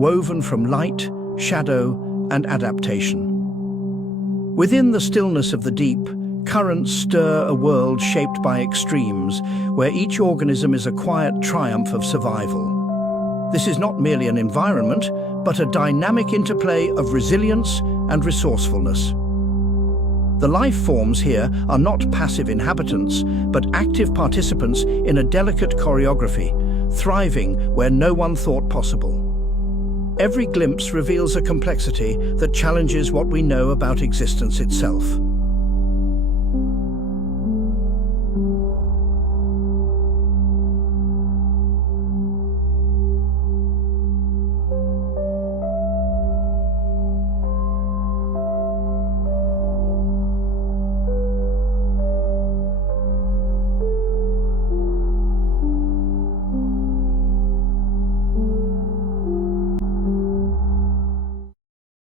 woven from light, shadow, and adaptation. Within the stillness of the deep, currents stir a world shaped by extremes, where each organism is a quiet triumph of survival. This is not merely an environment, but a dynamic interplay of resilience and resourcefulness. The life forms here are not passive inhabitants, but active participants in a delicate choreography, thriving where no one thought possible. Every glimpse reveals a complexity that challenges what we know about existence itself.